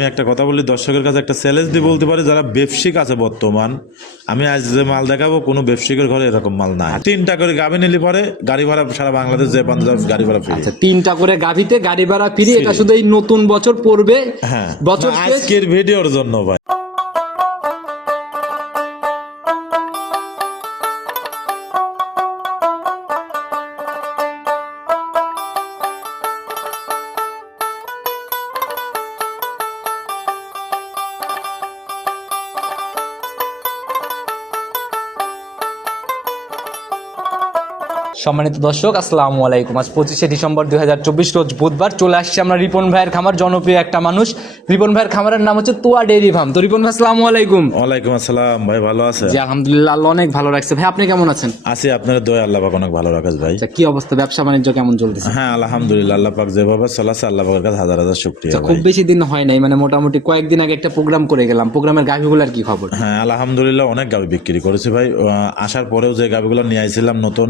আমি একটা কথা বলি দর্শকের কাছে একটা চ্যালেঞ্জ দিয়ে বলতে পারি যারা ব্যবসিক আছে বর্তমান আমি আজ যে মাল দেখাবো কোনো ব্যবসায়িকের ঘরে এরকম মাল নাই। তিনটা করে গাভি নিলে পরে গাড়ি ভাড়া সারা বাংলাদেশ যে পাঞ্জাব গাড়ি ভাড়া ফ্রি আচ্ছা তিনটা করে গাভিতে গাড়ি ভাড়া ফিরে এটা শুধু এই নতুন বছর পড়বে? হ্যাঁ। বছর না, শেষ? আজকের ভিডিওর জন্য ভাই। সম্মানিত দর্শক আসসালামু আলাইকুম। আজ পঁচিশে ডিসেম্বর দুই হাজার চব্বিশ রোজ বুধবার চলে আসছে আমরা রিপন ভাইয়ের খামার জনপ্রিয় একটা মানুষ। রিপন ভাইয়ের খামারের নাম হচ্ছে তোয়া ডেইরি ফার্ম। তো রিপন ভাই আসসালামু আলাইকুম। ওয়ালাইকুম আসসালাম ভাই ভালো আছে জি আলহামদুলিল্লাহ আল্লাহ অনেক ভালো রাখছে। ভাই আপনি কেমন আছেন? আছি আপনার দয়া আল্লাহ পাক অনেক ভালো রাখেন ভাই। আচ্ছা কি অবস্থা? ব্যবসা বাণিজ্য কেমন চলতেছে? হ্যাঁ আলহামদুলিল্লাহ আল্লাহ পাক যেভাবে চলাছে আল্লাহ পাকের কাছে হাজার হাজার শুক্রিয়া আচ্ছা, খুব বেশি দিন হয় নাই মানে মোটামুটি কয়েকদিন আগে একটা প্রোগ্রাম করে গেলাম। প্রোগ্রামের গাভিগুলার কি খবর? হ্যাঁ আলহামদুলিল্লাহ অনেক গাবি বিক্রি করেছি ভাই। আসার পরেও যে গাবিগুলো নিয়ে আইছিলাম নতুন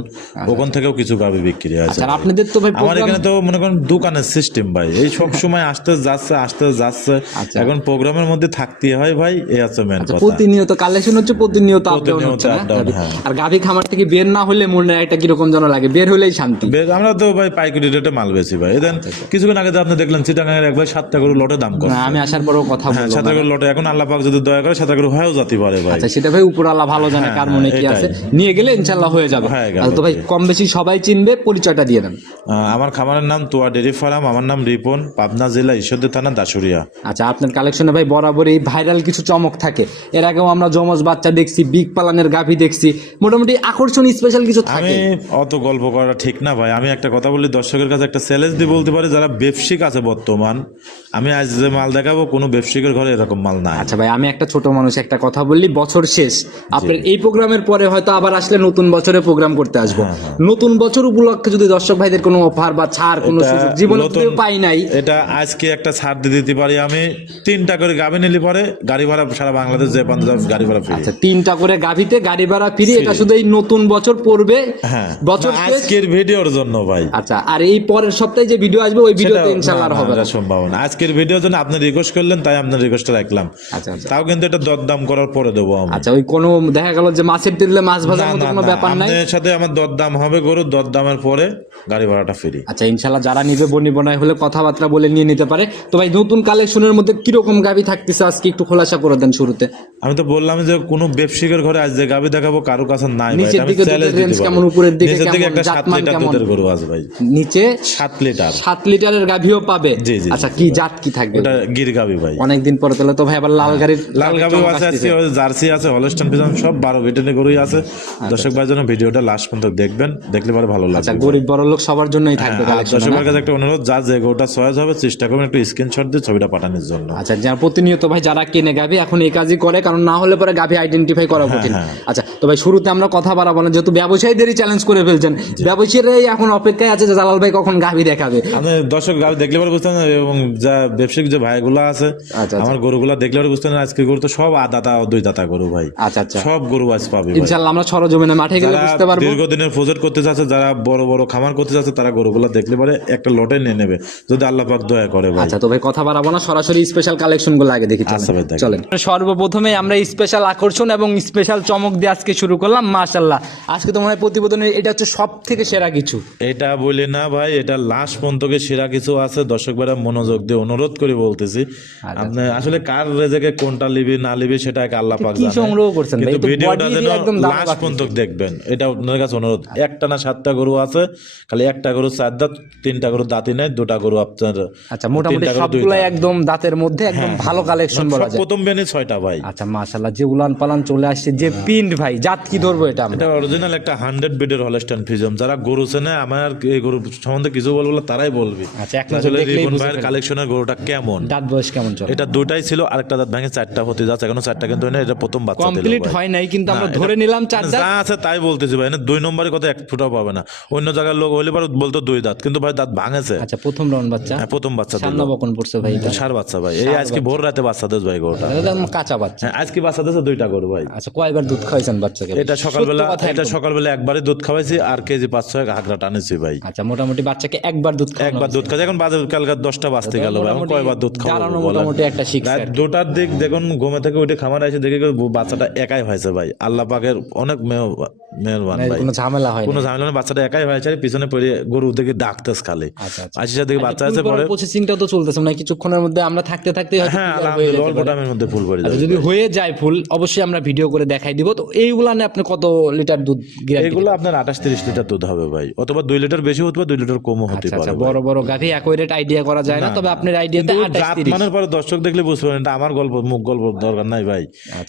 ওখান থেকেও কিছু গাবি বিক্রি হয়েছে। আচ্ছা আর আপনাদের তো ভাই আমার এখানে তো মনে করেন দোকানের সিস্টেম ভাই। এই সব সময় আসতে যাচ্ছে আসতে যাচ্ছে। আচ্ছা। এখন প্রোগ্রামের মধ্যে থাকতে হয় ভাই এই আছে মেন আচ্ছা, কথা। প্রতিনিয়ত কালেকশন হচ্ছে প্রতিনিয়ত আপ ডাউন প্রতিনিয়ত হচ্ছে হ্যাঁ। আর গাভি খামার থেকে বের না হলে মনে একটা কীরকম যেন লাগে? বের হলেই শান্তি। আমরা তো ভাই পাইকারি রেটে মাল বেশি ভাই। দেন কিছুক্ষণ আগে তো আপনি দেখলেন চিটাগাঙের একবার সাতটা করে লটে দাম করে আমি আসার পরও কথা হ্যাঁ বলব সাতটা করে লটে। এখন আল্লাহ পাক যদি দয়া করে সাতটা করে হয়েও যেতে পারে ভাই। আচ্ছা সেটা ভাই উপর আল্লাহ ভালো জানে কার মনে কি হ্যাঁ, আছে নিয়ে গেলে ইনশাল্লাহ হয়ে যাবে। হয়ে তো ভাই কম বেশি সবাই চিনবে পরিচয়টা দিয়ে দেন। আমার খামারের নাম তোয়া ডেরি ফার্ম আমার নাম রিপন পাবনা জেলা ঈশ্বরদী থানা দাসুরিয়া আচ্ছা আপনার কালেকশনে ভাই বরাবরই ভাইরাল কিছু চমক থাকে। এর আগেও আমরা যমজ বাচ্চা দেখছি বিগ পালানের গাভি দেখছি মোটামুটি আকর্ষণীয় স্পেশাল কিছু থাকে। অত গল্প করা ঠিক না ভাই আমি একটা কথা বলি দর্শকের কাছে একটা চ্যালেঞ্জ দিয়ে বলতে পারি যারা ব্যবসায়িক আছে বর্তমান আমি আজ যে মাল দেখাবো কোনো ব্যবসায়িকের ঘরে এরকম মাল নাই। আচ্ছা ভাই আমি একটা ছোট মানুষ একটা কথা বললি বছর শেষ। আপনার এই প্রোগ্রামের পরে হয়তো আবার আসলে নতুন বছরে প্রোগ্রাম করতে আসব। হ্যাঁ, নতুন বছর উপলক্ষে যদি দর্শক ভাইদের কোনো অফার বা ছাড় কোনো সুযোগ জীবনে কেউ পাই নাই। এটা আজকে একটা ছাড় দিয়ে দিতে পারি আমি। তিনটা করে গাবি নিলে পরে গাড়ি ভাড়া সারা বাংলাদেশ যে পাঞ্জাব গাড়ি ভাড়া ফ্রি আচ্ছা তিনটা করে গাভিতে গাড়ি ভাড়া ফিরে এটা শুধু এই নতুন বছর পড়বে। হ্যাঁ বছর আজকের ভিডিওর জন্য ভাই। আচ্ছা আর এই পরের সপ্তাহে যে ভিডিও আসবে ওই ভিডিওতে না, হবে না। এটা সম্ভব না। আজকের ভিডিওর জন্য আপনি রিকোয়েস্ট করলেন তাই আপনার রিকোয়েস্টটা রাখলাম। আচ্ছা আচ্ছা। তাও কিন্তু এটা দরদাম করার পরে দেবো আমি। আচ্ছা ওই কোনো দেখা গেল যে মাছের তেলে মাছ ভাজার মতো কোনো ব্যাপার নাই। আপনার সাথে আমার দরদাম হবে গরু দরদামের পরে গাড়ি ভাড়াটা ফ্রি আচ্ছা ইনশাল্লাহ যারা নিবে বনি বনায় হলে কথাবার্তা বলে নিয়ে নিতে পারে। তো ভাই নতুন কালেকশনের মধ্যে কীরকম গাভি থাকতেছে আজকে? একটু খোলাসা করে দেন শুরুতে। আমি তো বললাম যে কোনো ব্যবসায়িকের ঘরে আজ যে গাবি দেখাবো কারও কাছে নাই ভাই। নিচের আমি দিকে দুধের দিতে পারব। কেমন, উপরের দিকে নিচের দিকে কেমন, একটা সাত জাতমান লিটার কেমন? দুধের গরু আছে ভাই। নিচে সাত লিটার। সাত লিটারের গাভিও পাবে? জি, জি, আচ্ছা কি জাত কি থাকবে? ওটা গির গাবি ভাই। অনেকদিন পরে তাহলে তো ভাই আবার লাল গাড়ির লাল গাবিও আছে আজকে জার্সি আছে হলস্টান পিজন সব বারো ভিটানি গরুই আছে। দর্শক ভাই জন্য ভিডিওটা লাস্ট পর্যন্ত দেখবেন। দেখলে পরে ভালো আচ্ছা লাগবে গরিব বড় লোক সবার জন্যই থাকবে হ্যাঁ, কালেকশন দর্শকের কাছে একটা অনুরোধ যা যে গরুটা চয়েস হবে চেষ্টা করবেন একটু স্ক্রিনশট দিয়ে ছবিটা পাঠানোর জন্য। আচ্ছা যারা প্রতিনিয়ত ভাই যারা কিনে গাভি এখন এই কাজই করে কারণ না হলে পরে গাভি আইডেন্টিফাই করা কঠিন। হ্যাঁ। আচ্ছা তো ভাই শুরুতে আমরা কথা বাড়াবো না যেহেতু ব্যবসায়ীদেরই চ্যালেঞ্জ করে ফেলছেন। ব্যবসায়ীরাই এখন অপেক্ষায় আছে যে জালাল ভাই কখন গাভি দেখাবে। দর্শক গাড়ি দেখলে পরে বুঝতেন এবং যা ব্যবসায়িক যে ভাইগুলো আছে আচ্ছা, আমার গরুগুলা দেখলে পরে বুঝতে না আজকে গরু তো সব আ দাতা দুই দাতা গরু ভাই। আচ্ছা আচ্ছা। সব গরু আজ পাবে ভাই। ইনশাল্লাহ আমরা সরজমিনে মাঠে গেলে বুঝতে পারব। দীর্ঘদিনের প্রজেক্ট করতে চাচ্ছে যারা বড় বড় খামার করতে চাচ্ছে তারা গরুগুলা দেখলে পরে একটা লটে নিয়ে নেবে। যদি আল্লাহ পাক দয়া করে ভাই। আচ্ছা তো ভাই কথা বাড়াবো না সরাসরি স্পেশাল কালেকশনগুলো আগে দেখি চলেন। আচ্ছা। চলেন। সর্বপ্রথমে আমরা স্পেশাল আকর্ষণ এবং স্পেশাল চমক দিয়ে আজকে শুরু করলাম মাশাল্লাহ আজকে তো মনে প্রতিবেদনের এটা হচ্ছে সব থেকে সেরা কিছু। এটা বলি না ভাই এটা লাস্ট পর্যন্ত সেরা কিছু আছে দর্শক ভাইরা মনোযোগ দিয়ে অনুরোধ করে বলতেছি। আচ্ছা, আপনি আসলে কার রেজেকে কোনটা লিবি না লিবি সেটা এক আল্লাহ পাক কি জানে সংগ্রহ করছেন ভিডিওটা যেন লাস্ট পর্যন্ত দেখবেন এটা আপনার কাছে অনুরোধ। একটা না সাতটা গরু আছে খালি একটা গরু চার দাঁত তিনটা গরু দাঁতি নেই দুটা গরু আপনার আচ্ছা মোটামুটি দাঁত। একদম দাঁতের মধ্যে একদম ভালো কালেকশন বলা যায়। প্রথম বেনি ছয়টা ভাই। আচ্ছা মাশাল্লাহ যে উলান পালান চলে আসছে যে পিন্ড ভাই জাত কি ধরবো এটা এটা অরিজিনাল একটা হান্ড্রেড বিডের হলস্টাইন ফিজম যারা গরু চেনে আমার এই গরু সম্বন্ধে কিছু বলব তারাই বলবি। আচ্ছা, এক নজর রিপন ভাইয়ের কালেকশনের গরুটা কেমন? দাঁত বয়স কেমন চলে? এটা দুটাই ছিল আরেকটা দাঁত ভেঙে চারটা হতে যাচ্ছে এখনও চারটা কিন্তু এটা প্রথম বাচ্চা কমপ্লিট হয় নাই কিন্তু আমরা ধরে নিলাম চার মানে দাঁত। যা আছে তাই বলতেছি ভাই না দুই নম্বরের কথা এক ফুটাও পাবে না। অন্য জায়গার লোক হলে পরে বলতো দুই দাঁত কিন্তু ভাই দাঁত ভাঙেছে। আচ্ছা প্রথম রাউন্ড বাচ্চা? হ্যাঁ প্রথম বাচ্চা দিল বকন পড়ছে ভাই এটা। সার বাচ্চা ভাই। এই আজকে ভোর রাতে বাচ্চা দেশ ভাই গরুটা। এটা একদম কাঁচা বাচ্চা। হ্যাঁ আজকে বাচ্চা দেশে দুইটা গরু ভাই। আচ্ছা কয়বার দুধ খাওয়াইছেন বাচ্চাকে? এটা সকালবেলা এটা সকালবেলা একবারে দুধ খাওয়াইছি আর কেজি পাঁচ ছয় হাগরা টানেছি ভাই। আচ্ছা মোটামুটি বাচ্চাকে একবার দুধ খাওয়ানো একবার দুধ খাওয়াই এখন বাজে কালকে দশটা বাজতে গেল ভাই এখন কয়বার দুধ খাওয়াবো মোটামুটি একটা রাত দুটার দিক দেখুন ঘুমে থেকে উঠে খামার এসে দেখে বাচ্চাটা একাই হয়েছে ভাই। আল্লাহ পাকের অনেক মেহ- মেহরবান ভাই। কোনো ঝামেলা হয় কোনো ঝামেলা নেই, বাচ্চাটা একাই হয়েছে আর পিছনে পড়ে গরু দেখে ডাকতেস খালি। আশিসের দিকে বাচ্চা আছে পরে প্রসেসিংটাও তো চলতেছে মানে কিছুক্ষণের মধ্যে আমরা থাকতে থাকতে হয়তো হ্যাঁ হয়ে অল্প টাইমের মধ্যে ফুল পড়ে আচ্ছা, যাবে। যদি হয়ে যায় ফুল অবশ্যই আমরা ভিডিও করে দেখাই দিব। তো এইগুলা নিয়ে আপনি কত লিটার দুধ এগুলো আপনার আঠাশ তিরিশ লিটার দুধ হবে ভাই অথবা দুই লিটার বেশি হতে পারে দুই লিটার কমও হতে আচ্ছা পারে আচ্ছা বড় বড় গাভি একই আইডিয়া করা যায় না তবে আপনার আইডিয়াতে আঠাশ মানের পরে দর্শক দেখলে বুঝতে পারেন এটা আমার গল্প মুখ গল্প দরকার নাই ভাই।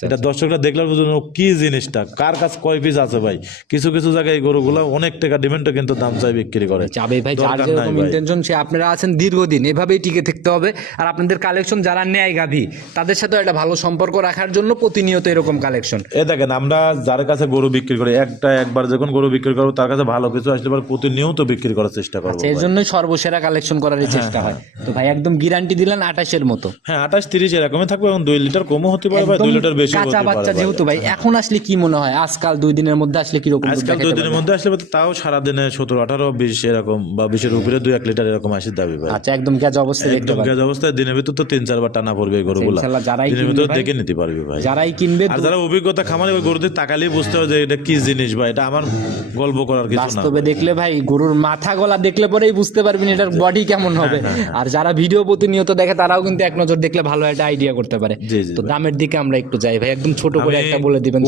এটা দর্শকরা দেখলে বুঝবেন কি জিনিসটা কার কাছে কয় পিস আছে ভাই। কিছু কিছু জায়গায় এই গরুগুলো অনেক টাকা ডিমেন্টে কিন্তু দাম চাই বিক্রি করে। চাবে ভাই যার যেরকম ইন্টেনশন সে আপনারা আছেন দীর্ঘদিন এভাবেই টিকে থাকতে হবে। আর আপনাদের কালেকশন যারা নেয় গাভি তাদের সাথে একটা ভালো সম্পর্ক রাখার জন্য প্রতিনিয়ত এরকম কালেকশন এ দেখেন আমরা যার কাছে গরু বিক্রি করি একটা একবার যখন গরু বিক্রি করব তার কাছে ভালো কিছু আসলে পরে প্রতিনিয়ত বিক্রি করার চেষ্টা করব এই জন্যই সর্বসেরা কালেকশন করার চেষ্টা হয়। তো ভাই একদম গ্যারান্টি দিলেন আঠাশের মতো। হ্যাঁ আঠাশ তিরিশ এরকমই থাকবে এবং দুই লিটার কমও হতে পারে ভাই দুই লিটার বেশি কাঁচা হতে বাচ্চা। যেহেতু ভাই এখন আসলে কি মনে হয়? আজকাল দুই দিনের মধ্যে আসলে কীরকম আজকাল দুই দিনের মধ্যে আসলে তাও সারাদিনে সতেরো আঠারো বিশ এরকম বা বিশের উপরে দুই এক লিটার এরকম আসে দাবি ভাই। আচ্ছা একদম গ্যাজ অবস্থা দেখতে একদম গ্যাস অবস্থায় দিনের ভিতর তো তিন চারবার টানা পড়বে এই গরুগুলা। দিনের ভিতর দেখে নিতে পারবি ভাই। যারাই কিনবে আর যারা অভিজ্ঞতা খামারে ওই গরুদের তাকালেই বুঝতে হবে যে এটা কি জিনিস ভাই এটা আমার গল্প করার কিছু না। বাস্তবে দেখলে ভাই গরুর মাথা গলা দেখলে পরেই বুঝতে পারবেন এটার বডি কেমন হবে। হ্যাঁ, আর যারা ভিডিও প্রতিনিয়ত দেখে তারাও কিন্তু এক নজর দেখলে ভালো একটা আইডিয়া করতে পারে। তো দামের দিকে আমরা একটু যাই ভাই একদম ছোট করে একটা বলে দিবেন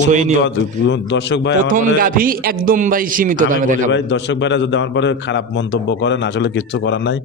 দর্শক ভাই প্রথম গাভী একদম ভাই সীমিত দামে দেখাবো। ভাই দর্শক ভাইরা যদি আমার পরে খারাপ মন্তব্য করেন আসলে কিচ্ছু করার নাই।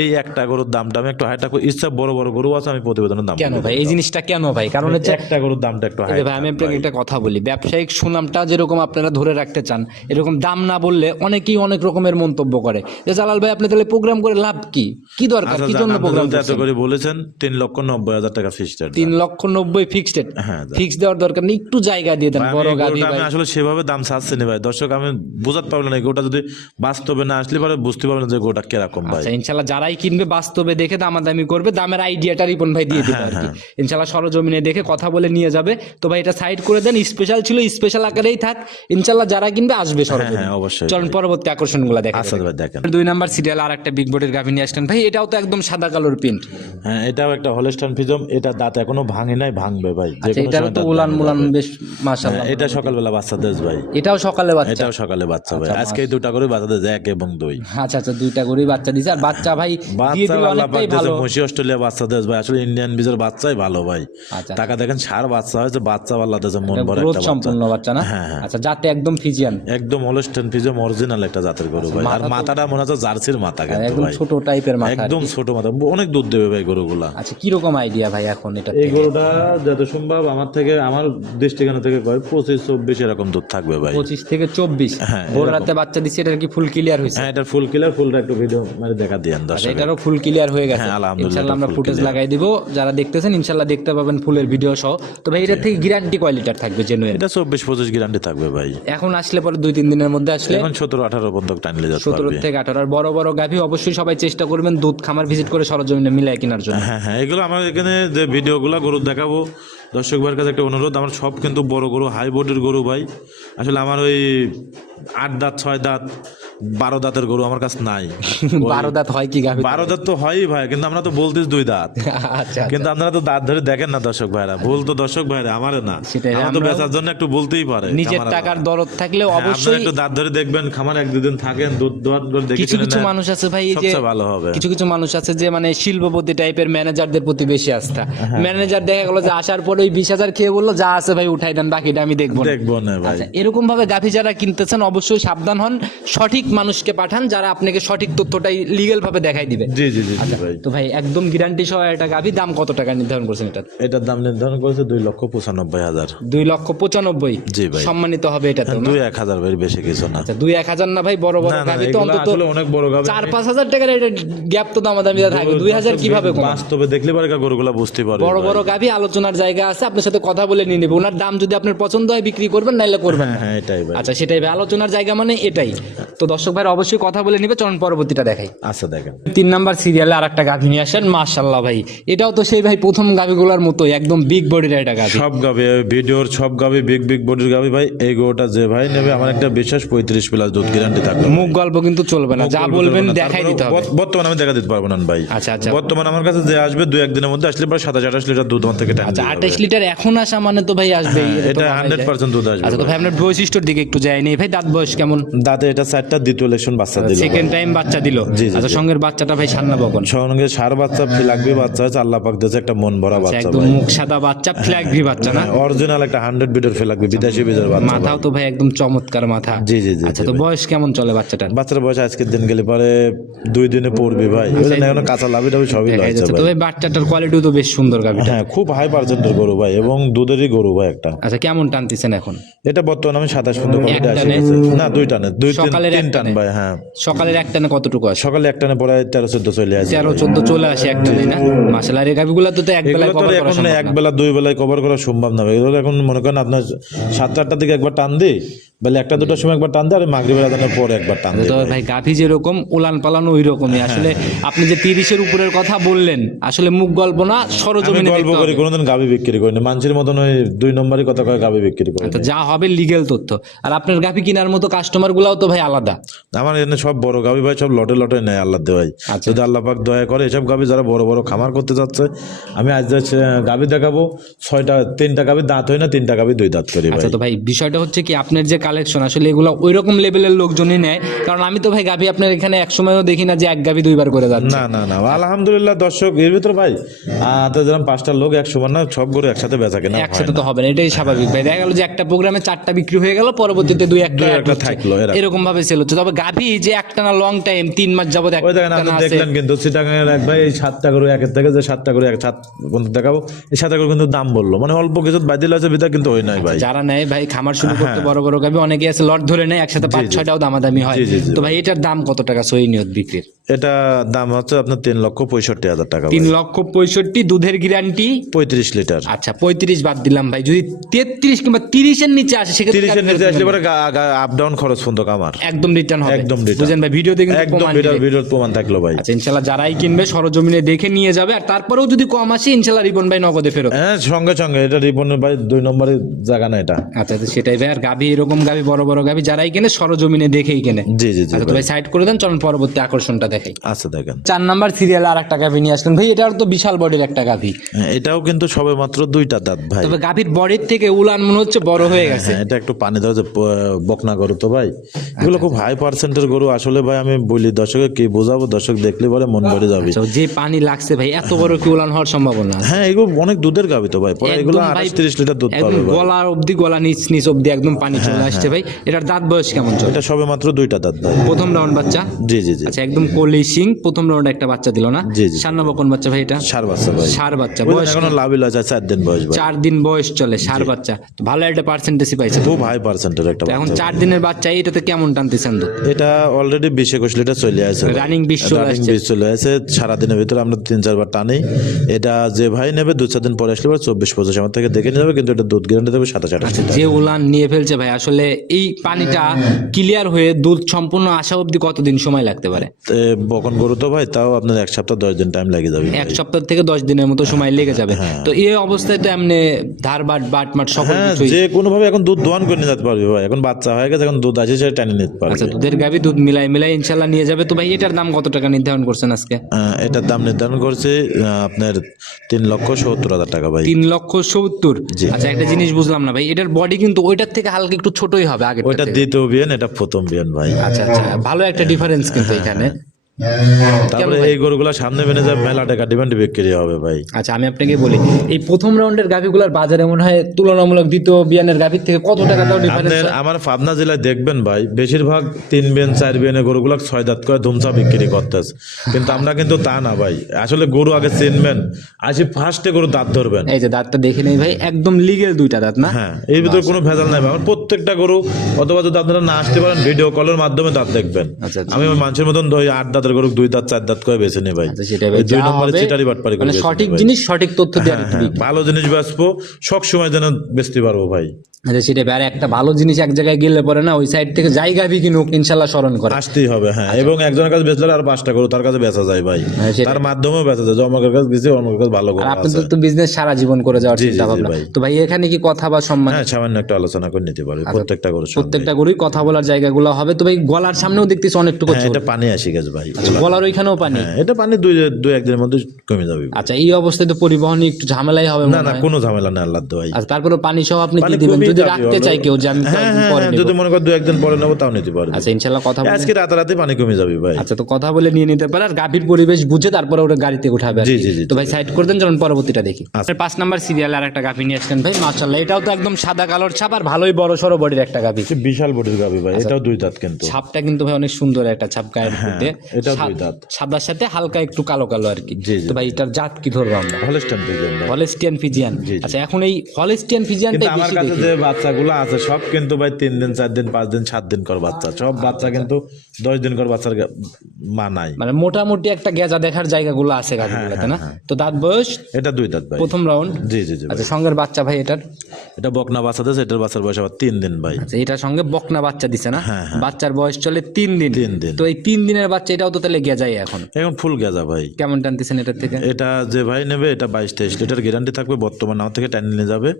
এই একটা গরুর দামটা আমি একটু হাইটা ইচ্ছা বড় বড় গরু আছে আমি প্রতিবেদনের দাম কেন ভাই? এই জিনিসটা কেন ভাই? কারণ হচ্ছে একটা গরুর দামটা একটু হাই ভাই আমি আপনাকে একটা কথা বলি। ব্যবসায়িক সুনামটা যেরকম আপনারা ধরে রাখতে চান এরকম দাম না বললে অনেকেই অনেক রকমের মন্তব্য করে। যে জালাল ভাই আপনি তাহলে প্রোগ্রাম করে লাভ কি? কি দরকার? আচ্ছা কি জন্য প্রোগ্রাম এত করে বলেছেন তিন লক্ষ নব্বই হাজার টাকা ফিক্সড তিন লক্ষ নব্বই ফিক্সড হ্যাঁ, যাক। ফিক্স দেওয়ার দরকার নেই একটু জায়গা দিয়ে দেন বড় গাড়ি আমি আসলে সেভাবে দাম চাচ্ছি না ভাই। দর্শক আমি বোঝাতে পারব না গোটা যদি বাস্তবে না আসলে পরে বুঝতে পারবেন যে গোটা কীরকম ভাই। আচ্ছা ইনশাল্লাহ যারাই কিনবে বাস্তবে দেখে দামাদামি করবে দামের আইডিয়াটা রিপন ভাই দিয়ে দিবে আর হ্যাঁ, কি ইনশাল্লাহ সরজমিনে দেখে কথা বলে নিয়ে যাবে। তো ভাই এটা সাইড করে দেন স্পেশাল ছিল স্পেশাল আকারেই থাক। ইনশাল্লাহ যারা কিনবে আসবে সরজমিনে। হ্যাঁ অবশ্যই। চলুন পরবর্তী আকর্ষণগুলো দেখা আচ্ছা ভাই দেখেন। দুই নাম্বার সিরিয়াল আর একটা বিগ বোর্ডের গাভী নিয়ে আসলেন। ভাই এটাও তো একদম সাদা কালোর প্রিন্ট হ্যাঁ এটাও একটা হলস্টান ফিজম এটা দাঁত এখনও ভাঙে নাই ভাঙবে ভাই। আচ্ছা এটারও তো উলান মুলান বেশ মাশাআল্লাহ। হ্যাঁ, এটা সকালবেলা বাচ্চা দেশ ভাই। এটাও সকালে বাচ্চা। এটাও সকালে বাচ্চা ভাই। আজকে দুটা করে বাচ্চা দেশ এক এবং দুই। আচ্ছা আচ্ছা দুইটা করে বাচ্চা দিছে। আর বাচ্চা ভাই দিয়ে বাচ্চা আল্লাহ পাক দিয়েছে, মসি অস্ট্রেলিয়া বাচ্চা দেশ ভাই। আসলে ইন্ডিয়ান বীজের বাচ্চাই ভালো ভাই। আচ্ছা। টাকা দেখেন সার বাচ্চা হয়েছে বাচ্চা আল্লাহ দিয়েছে মন ভরে একটা সম্পূর্ণ বাচ্চা না? হ্যাঁ, হ্যাঁ। আচ্ছা যাতে একদম ফিজিয়ান। একদম হলস্টেন ফিজম অরিজিনাল একটা জাতের গরু ভাই। আর মাথাটা মনে হচ্ছে জার্সির মাথা কিন্তু একদম ছোট টাইপের মাথা একদম ছোট মাথা। অনেক দুধ দেবে ভাই গরুগুলা। আচ্ছা কীরকম আইডিয়া ভাই এখন এটা এই গরুটা যত সম্ভব আমার থেকে আমার দৃষ্টিকোণ থেকে কয় পঁচিশ চব্বিশ এরকম দুধ থাকবে ভাই। পঁচিশ থেকে চব্বিশ। হ্যাঁ, ভোর রাতে বাচ্চা দিচ্ছে এটা কি ফুল ক্লিয়ার হয়েছে হ্যাঁ এটার ফুল কিলার ফুলটা একটু ভিডিও মানে দেখা দিয়েন দর্শক এটারও ফুল ক্লিয়ার হয়ে গেছে। হ্যাঁ, আলহামদুলিল্লাহ, আমরা ফুটেজ। লাগাই দিব। যারা দেখতেছেন ইনশাল্লাহ দেখতে পাবেন ফুলের ভিডিও সহ। তো ভাই এটা থেকে গ্যারান্টি কয় লিটার থাকবে জেনুইন এটা চব্বিশ পঁচিশ গ্যারান্টি থাকবে ভাই। এখন আসলে পরে দুই তিন দিনের মধ্যে আসলে এখন সতেরো আঠারো পর্যন্ত টানলে যেতে সতেরো পারবে থেকে আঠারো। আর বড় বড় গাভী অবশ্যই সবাই চেষ্টা করবেন দুধ খামার ভিজিট করে সরজমিনে মিলাই কেনার জন্য। হ্যাঁ হ্যাঁ এগুলো আমার এখানে যে ভিডিওগুলো গরু দেখাবো দর্শক ভাইয়ের কাছে একটা অনুরোধ, আমার সব কিন্তু বড় গরু হাই বোর্ডের গরু ভাই। আসলে আমার ওই আট দাঁত, ছয় দাঁত বারো দাঁতের গরু আমার কাছে নাই। বারো দাঁত হয় কি গাভী বারো দাঁত তো হয়ই ভাই কিন্তু আমরা তো বলতেছি দুই দাঁত। আচ্ছা কিন্তু আপনারা তো দাঁত ধরে দেখেন না দর্শক ভাইরা ভুল তো দর্শক ভাইরা আমারে না। আমার তো বেচার জন্য একটু বলতেই পারে নিজের টাকার দরদ থাকলে হ্যাঁ, অবশ্যই একটু দাঁত ধরে দেখবেন খামার এক দুদিন থাকেন দুধ দোয়াত করে দেখে কিছু কিছু মানুষ আছে ভাই এই যে সবচেয়ে ভালো হবে। কিছু কিছু মানুষ আছে যে মানে শিল্পপতি টাইপের ম্যানেজারদের প্রতি বেশি আস্থা। ম্যানেজার দেখা গেলো যে আসার পরে ওই বিশ হাজার খেয়ে বলল যা আছে ভাই উঠাই দেন বাকিটা আমি দেখব দেখব না ভাই। আচ্ছা এরকম ভাবে গাভী যারা কিনতেছেন অবশ্যই সাবধান হন সঠিক মানুষকে পাঠান যারা আপনাকে সঠিক তথ্যটাই লিগেল ভাবে দেখাই দিবে। জি জি জি ভাই। তো ভাই একদম গ্যারান্টি সহ একটা গাভি দাম কত টাকা নির্ধারণ করছেন এটা এটার দাম নির্ধারণ করেছে দুই লক্ষ পঁচানব্বই হাজার। দুই লক্ষ পঁচানব্বই? জি ভাই। সম্মানিত হবে এটা তো না? দুই এক হাজার ভাই বেশি কিছু না। আচ্ছা দুই এক হাজার না ভাই বড় বড় গাভি তো অন্তত আসলে অনেক বড় গাভি। চার পাঁচ হাজার টাকার এটা গ্যাপ তো দামাদামি থাকবে। দুই হাজার কীভাবে বাস্তবে দেখলে পারে গরুগুলা বুঝতে পারবে বড় বড় গাভি আলোচনার জায়গা আছে আপনার সাথে কথা বলে নিয়ে নেবে। ওনার দাম যদি আপনার পছন্দ হয় বিক্রি করবেন নাইলে করবেন হ্যাঁ হ্যাঁ এটাই ভাই। আচ্ছা সেটাই ভাই। আলোচনার জায়গা মানে এটাই। তো দর্শক ভাই অবশ্যই কথা বলে নিবে চরণ পরবর্তীটা দেখাই। আচ্ছা দেখেন। তিন নাম্বার সিরিয়ালে আর একটা গাভি নিয়ে আসেন মাশাল্লাহ ভাই। এটাও তো সেই ভাই প্রথম গাভিগুলোর মতোই একদম বিগ বডির একটা গাভি। সব গাবি ভিডিওর সব গাবি বিগ বিগ বডির গাবি ভাই এই গরুটা যে ভাই নেবে আমার একটা বিশ্বাস পঁয়ত্রিশ প্লাস দুধ গ্যারান্টি থাকবে। মুখ গল্প কিন্তু চলবে না যা বলবেন দেখাই দিতে হবে। বর্তমানে আমি দেখা দিতে পারব না ভাই। আচ্ছা, আচ্ছা। বর্তমানে আমার কাছে যে আসবে দুই একদিনের মধ্যে আসলে প্রায় সাতাশ আঠাশ লিটার দুধ আমার থেকে টাইম আচ্ছা আঠাশ লিটার এখন আসা মানে তো ভাই আসবে এটা হান্ড্রেড পার্সেন্ট দুধ আসবে আচ্ছা তো ভাই। আপনার বৈশিষ্ট্যর দিকে একটু যাই নেই ভাই দাঁত বয়স কেমন? দাঁতে এটা চারটা দ্বিতীয় ইলেকশন বাচ্চা দিল। সেকেন্ড টাইম বাচ্চা দিল। আচ্ছা সঙ্গের বাচ্চাটা ভাই সান্না বকন? সঙ্গে সার বাচ্চা ফিলাকবি বাচ্চা আছে আল্লাহ পাক দিয়েছে একটা মন ভরা বাচ্চা একদম মুখ সাদা বাচ্চা বাচ্চা না? অরিজিনাল একটা হান্ড্রেড বিটের ফিলাকবি বিদেশি বাচ্চা মাথাও তো ভাই একদম চমৎকার মাথা। জি জি জি আচ্ছা তো বয়স কেমন চলে বাচ্চাটার? বাচ্চার বয়স আজকের দিন গেলে পরে দুই দিনে পড়বি ভাই। ওই জন্য এখনও কাঁচা লাভি টাভি সবই লাগছে তো ভাই বাচ্চাটার কোয়ালিটিও তো বেশ সুন্দর গাভিটা। হ্যাঁ খুব হাই পার্সেন্টের গরু ভাই এবং দুধেরই গরু ভাই একটা। আচ্ছা কেমন টানতেছেন এখন? এটা বর্তমানে আমি সাতাশ পর্যন্ত কোয়ালিটি আসে না দুই টানে দুই তিন টান? ভাই হ্যাঁ। সকালের একটানে কতটুকু আসে সকালে এক টানে পরে তেরো চোদ্দ চলে আসে। তেরো চোদ্দ চলে আসে একটানে না? মাসাল আর এই গাভিগুলো তো এক বেলায় এগুলো করা এখন এক বেলা দুই বেলায় কভার করা সম্ভব না। এগুলো এখন মনে করেন আপনার সাতটা আটটার দিকে একবার টান দিই বেলা একটা দুটার সময় একবার টান দিই আর আদানের পরে একবার টান তো ভাই গাভি যেরকম উলান পালানো ওই রকমই আসলে আপনি যে তিরিশের উপরের কথা বললেন আসলে মুখ গল্প না সরজমিনে গল্প করি। কোনোদিন গাবি বিক্রি করি না মানুষের মতন ওই দুই নম্বরই কথা কয় গাবি বিক্রি করি তো যা হবে লিগেল তথ্য। আর আপনার গাভি কেনার মতো কাস্টমার গুলাও তো ভাই আলাদা। আমার এখানে সব বড় গাবি ভাই সব লটে লটে নেয় আল্লাহ দেওয়াই আচ্ছা। যদি আল্লাহ পাক দয়া করে এসব গাবি যারা বড় বড় খামার করতে যাচ্ছে আমি আজ গাবি দেখাবো ছয়টা তিনটা গাবি দাঁত হয় না তিনটা গাবি দুই দাঁত করি আচ্ছা তো ভাই বিষয়টা হচ্ছে কি আপনার যে কালেকশন আসলে এগুলো ওই রকম লেভেলের লোকজনই নেয়। কারণ আমি তো ভাই গাভি আপনার এখানে এক সময়ও দেখি না যে এক গাভি দুইবার করে যাচ্ছে। না না না আলহামদুলিল্লাহ দর্শক এর ভিতরে ভাই তো যেরকম পাঁচটা লোক এক সমান না সব গরু একসাথে বেচা কেনা একসাথে তো হবে না এটাই স্বাভাবিক ভাই। দেখা গেল যে একটা প্রোগ্রামে চারটা বিক্রি হয়ে গেল পরবর্তীতে দুই একটা থাকল, এরকম। এরকম ভাবে সেল হচ্ছে। তবে গাভি যে একটা না লং টাইম তিন মাস যাবত ওই দেখেন আপনি দেখলেন কিন্তু চিটাগাঙের এক ভাই এই সাতটা গরু একের থেকে যে সাতটা করে এক সাত পর্যন্ত দেখাবো এই সাতটা গরু কিন্তু দাম বলল। মানে অল্প কিছু বাদিল আছে ভিতরে কিন্তু হয় নাই ভাই। যারা নেয় ভাই খামার শুরু হ্যাঁ। করতে বড় বড় গাভী অনেকে আছে লট ধরে নেয় একসাথে পাঁচ ছয়টাও দামাদামি হয়। তো ভাই এটার দাম কত টাকা সই নিয়ত বিক্রির? এটা দাম হচ্ছে আপনার তিন লক্ষ পঁয়ষট্টি হাজার টাকা তিন লক্ষ পঁয়ষট্টি দুধের গ্যারান্টি পঁয়ত্রিশ লিটার। আচ্ছা পঁয়ত্রিশ বাদ দিলাম ভাই। যদি তেত্রিশ কিংবা তিরিশের নিচে আসে সেক্ষেত্রে তিরিশের নিচে আসলে পরে। আপ ডাউন খরচ পর্যন্ত আমার। একদম রিটার্ন হবে। একদম। বুঝেন ভাই ভিডিওতে কিন্তু একদম ভিডিওর প্রমাণ থাকল ভাই। আচ্ছা ইনশাল্লাহ যারাই কিনবে সরজমিনে দেখে নিয়ে যাবে। আর তারপরেও যদি কম আসে ইনশাল্লাহ রিবন ভাই নগদে ফেরত। হ্যাঁ সঙ্গে সঙ্গে। এটা রিপনের ভাই দুই নম্বরের জায়গা না এটা। আচ্ছা তো সেটাই ভাই। আর গাভি এরকম গাভি বড় বড় গাভি যারাই কেনে সরজমিনে দেখেই কেনে। জি জি জি আচ্ছা ভাই। সাইড করে দেন চলুন পরবর্তী আকর্ষণটা দেখাই। আচ্ছা দেখেন। চার নাম্বার সিরিয়াল আর একটা গাভি নিয়ে আসলেন। ভাই এটার তো বিশাল বডির একটা গাভি। হ্যাঁ, এটাও কিন্তু সবে মাত্র দুইটা দাঁত ভাই। তবে গাভির বডির থেকে উলান মনে হচ্ছে বড় হয়ে গেছে। হ্যাঁ এটা একটু পানি যে বকনা গরু তো ভাই। এগুলো খুব হাই পার্সেন্টের গরু। আসলে ভাই আমি বলি কি বোঝাবো? দর্শক দেখলে পরে মন ভরে যাবে। আচ্ছা, যে পানি লাগছে ভাই এত বড় কি উলান হওয়ার সম্ভাবনা? হ্যাঁ এগুলো অনেক দুধের গাবি তো ভাই। এগুলো তিরিশ লিটার দুধ পাবে গলা অবধি গলা নিচ নিচ অবধি একদম পানি চলে আসছে ভাই। এটার দাঁত বয়স কেমন চলে? এটা সবে মাত্র দুইটা দাঁত ভাই। প্রথম রাউন্ড বাচ্চা? জি জি জি। আচ্ছা একদম সিং প্রথম রাউন্ডে একটা বাচ্চা দিল না। জি, জি। বাচ্চা ভাই এটা? সার বাচ্চা ভাই। সার বাচ্চা। বয়স এখনও লাভই লস চার দিন বয়স ভাই। চার দিন বয়স চলে সার বাচ্চা। তো ভালো একটা পার্সেন্টেজই পাইছে। খুব হাই পার্সেন্টের একটা তো এখন বাচ্চা। চার দিনের বাচ্চা এটাতে কেমন টানতেছেন তো? এটা অলরেডি বিশ একুশ লিটার চলে ভাই। রানিং বিশ চলে রানিং আসছে। বীজ চলে আসে সারাদিনের ভিতরে আমরা তিন চারবার টানি। এটা যে ভাই নেবে দু চার দিন পরে আসলে পরে চব্বিশ পঁচিশ আমার থেকে দেখে নিয়ে যাবে কিন্তু এটা দুধ গ্যারান্টি দেবে সাতাশ আঠাশ লিটার। যে উলান নিয়ে ফেলছে ভাই আসলে এই পানিটা ক্লিয়ার হয়ে দুধ সম্পূর্ণ আসা অবধি কতদিন সময় লাগতে পারে? বকন গরু তো ভাই তাও আপনার এক সপ্তাহ দশ দিন টাইম লেগে যাবে এক সপ্তাহ থেকে দশ দিনের মতো সময় লেগে যাবে। তো এই অবস্থায় তো এমনি ধার বাট বাট মাট সকল হ্যাঁ যে কোনো ভাবে এখন দুধ দোয়ান করে নিয়ে যেতে পারবে ভাই। এখন বাচ্চা হয়ে গেছে এখন দুধ আছে সেটা টেনে নিতে পারবে। আচ্ছা দুধের গাভি দুধ মিলাই মিলাই ইনশাল্লাহ নিয়ে যাবে। তো ভাই এটার দাম কত টাকা নির্ধারণ করছেন আজকে? আহ, এটার দাম নির্ধারণ করছে আপনার তিন লক্ষ সত্তর হাজার টাকা ভাই। তিন লক্ষ সত্তর। আচ্ছা একটা জিনিস বুঝলাম না ভাই এটার বডি কিন্তু ওইটার থেকে হালকা একটু ছোটই হবে আগে ওইটা দ্বিতীয় বিয়ান এটা প্রথম বিয়ান ভাই। আচ্ছা আচ্ছা ভালো একটা ডিফারেন্স কিন্তু এখানে। তারপরে এই গরুগুলা সামনে মেনে যায় মেলা টাকা ডিমান্ড বিক্রি হবে ভাই। আচ্ছা আমি আপনাকে বলি এই প্রথম রাউন্ডের গাভিগুলোর বাজারে মনে হয় তুলনামূলক দ্বিতীয় বিয়ানের গাভির থেকে কত টাকা তাও ডিফারেন্স আমার পাবনা জেলায় দেখবেন ভাই বেশিরভাগ তিন বেন চার বেনে গরুগুলো ছয় দাঁত করে ধুমসা বিক্রি করতেছে। কিন্তু আমরা কিন্তু তা না ভাই আসলে গরু আগে চিনবেন আসি ফার্স্টে গরু দাঁত ধরবেন। এই যে দাঁতটা দেখে নেই ভাই একদম লিগেল দুইটা দাঁত না? হ্যাঁ এর ভিতরে কোনো ভেজাল নাই ভাই। আমার প্রত্যেকটা গরু অথবা যদি আপনারা না আসতে পারেন ভিডিও কলের মাধ্যমে দাঁত দেখবেন। আচ্ছা, আচ্ছা। আমি মানুষের মতন ওই আট দাঁতের গরু দুই দাঁত চার দাঁত করে বেছে নে ভাই। আচ্ছা, দুই নম্বরে চিটারি বাটপারি করে মানে সঠিক জিনিস সঠিক তথ্য দেওয়ার হ্যাঁ, হ্যাঁ, ভালো জিনিস বাঁচবো সব সময় যেন বেচতে পারব ভাই। আচ্ছা সেটা আর একটা ভালো জিনিস এক জায়গায় গেলে পরে না ওই সাইড থেকে যাই গাভি কিনুক ইনশাল্লাহ স্মরণ করে। আসতেই হবে হ্যাঁ। এবং একজনের কাছে বেচলে আর পাঁচটা গরু তার কাছে বেচা যায় ভাই। হ্যাঁ, তার মাধ্যমেও বেচা যায় যে অমকের কাছে দিছে অমকের কাছে ভালো আর আপনি তো বিজনেস সারা জীবন করে যাওয়ার চিন্তা ভাবনা। তো ভাই এখানে কি কথা বা সম্মান? হ্যাঁ সামান্য একটা আলোচনা করে নিতে পারবে প্রত্যেকটা গরু প্রত্যেকটা গরুই কথা বলার জায়গাগুলো হবে। তো ভাই গলার সামনেও দেখতেছি অনেকটুকু হ্যাঁ এটা পানি আসি গেছে ভাই। গলার ওইখানেও পানি? হ্যাঁ এটা পানি দুই দুই একদিনের মধ্যে কমে যাবে। আচ্ছা এই অবস্থায় তো পরিবহন একটু ঝামেলাই হবে না না কোনো ঝামেলা নেই আল্লাহ দোয়াই। আচ্ছা তারপরে পানি সহ আপনি কি দিবেন? যদি রাখতে চাই কেউ যে আমি হ্যাঁ হ্যাঁ হ্যাঁ। যদি মনে কর দু একদিন পরে নেব তাও নিতে পারবে আচ্ছা ইনশাল্লাহ কথা আজকে রাতারাতি পানি কমে যাবে ভাই আচ্ছা তো কথা বলে নিয়ে নিতে পারে আর গাভীর পরিবেশ বুঝে তারপরে ওটা গাড়িতে উঠাবে জি, জি, জি, তো ভাই সাইড করে দেন চলুন পরবর্তীটা দেখি আচ্ছা। পাঁচ নাম্বার সিরিয়াল আর একটা গাভী নিয়ে আসলেন ভাই মাশাল্লাহ এটাও তো একদম সাদা কালোর ছাপ আর ভালোই বড় সড়ো বডির একটা গাভী বিশাল বডির গাবি ভাই আচ্ছা। এটাও দুই দাঁত কিন্তু ছাপটা কিন্তু ভাই অনেক সুন্দর একটা ছাপ গায়ের মধ্যে এটাও দুই দাঁত। সাদার সাথে হালকা একটু কালো কালো আর কি। তো ভাই এটার জাত কি ধরবো আমরা হলেস্টিয়ান ফিজিয়ান জি, জি। আচ্ছা এখন এই হলেস্টিয়ান কিন্তু ফিজিয়ানটাই আমার কাছে যে বাচ্চাগুলো আছে সব কিন্তু ভাই তিন দিন চার দিন পাঁচ দিন সাত দিন কর বাচ্চা। সব বাচ্চা কিন্তু দশ দিন কর বাচ্চার মা নাই। মানে মোটামুটি একটা গেজা দেখার জায়গাগুলো আছে গাভীগুলোতে না? তো দাঁত বয়স? এটা দুই দাঁত ভাই। প্রথম রাউন্ড জি জি জি আচ্ছা সঙ্গের বাচ্চা ভাই এটার? এটা বকনা বাচ্চা দিয়েছে এটার বাচ্চার বয়স আবার তিন দিন ভাই। আচ্ছা এটার সঙ্গে বকনা বাচ্চা দিছে না? হ্যাঁ, বাচ্চার বয়স চলে তিন দিন। তিন দিন। তো এই তিন দিনের বাচ্চা এটাও তো তাহলে গেজাই এখন? এখন ফুল গেজা ভাই। কেমন টানতেছেন এটার থেকে? এটা যে ভাই নেবে এটা বাইশ তেইশ। লিটার গ্যারান্টি থাকবে বর্তমান আমার থেকে টেনে নিয়ে যাবে।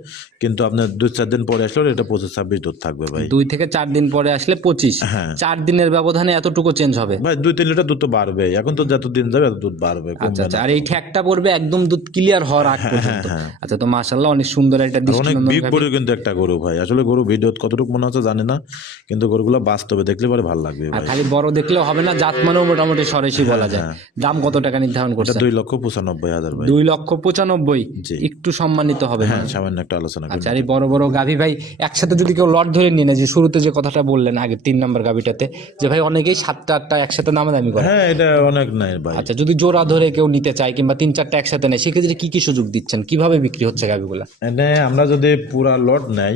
কিন্তু আপনার দু চার দিন পরে আসলে এটা পঁচিশ ছাব্বিশ দুধ থাকবে ভাই। দুই থেকে চার দিন পরে আসলে পঁচিশ। হ্যাঁ। চার দিনের ব্যবধানে এতটুকু চেঞ্জ হবে। ভাই দুই তিন লিটার দুধ তো বাড়বে এখন তো যত দিন যাবে এত দুধ বাড়বে আচ্ছা আচ্ছা আর এই ঠ্যাকটা পড়বে একদম দুধ ক্লিয়ার হওয়ার আগ পর্যন্ত। আচ্ছা তো মাশাল্লাহ অনেক সুন্দর একটা অনেক বিগ। বডির কিন্তু একটা গরু ভাই। আসলে গরু ভিডিও কতটুকু মনে হচ্ছে জানি না কিন্তু গরুগুলো বাস্তবে দেখলে পরে ভালো লাগবে আর খালি বড় দেখলেও হবে না জাত মানেও মোটামুটি সরেসই বলা যায়। দাম কত টাকা নির্ধারণ করছে দুই লক্ষ পঁচানব্বই হাজার ভাই। দুই লক্ষ পঁচানব্বই। একটু সম্মানিত হবে হ্যাঁ সামান্য একটা আলোচনা আচ্ছা আর এই বড় বড় গাভী ভাই একসাথে যদি কেউ লট ধরে নিয়ে নেয় যে শুরুতে যে কথাটা বললেন আগে তিন নম্বর গাবিটাতে যে ভাই অনেকেই সাতটা আটটা একসাথে নামাদামি করে। হ্যাঁ এটা অনেক নাই ভাই। আচ্ছা যদি জোড়া ধরে কেউ নিতে চায় কিংবা তিন চারটা একসাথে নেয় সেক্ষেত্রে কি কি সুযোগ দিচ্ছেন? কীভাবে বিক্রি হচ্ছে গাবিগুলা আমরা যদি পুরা লট নেই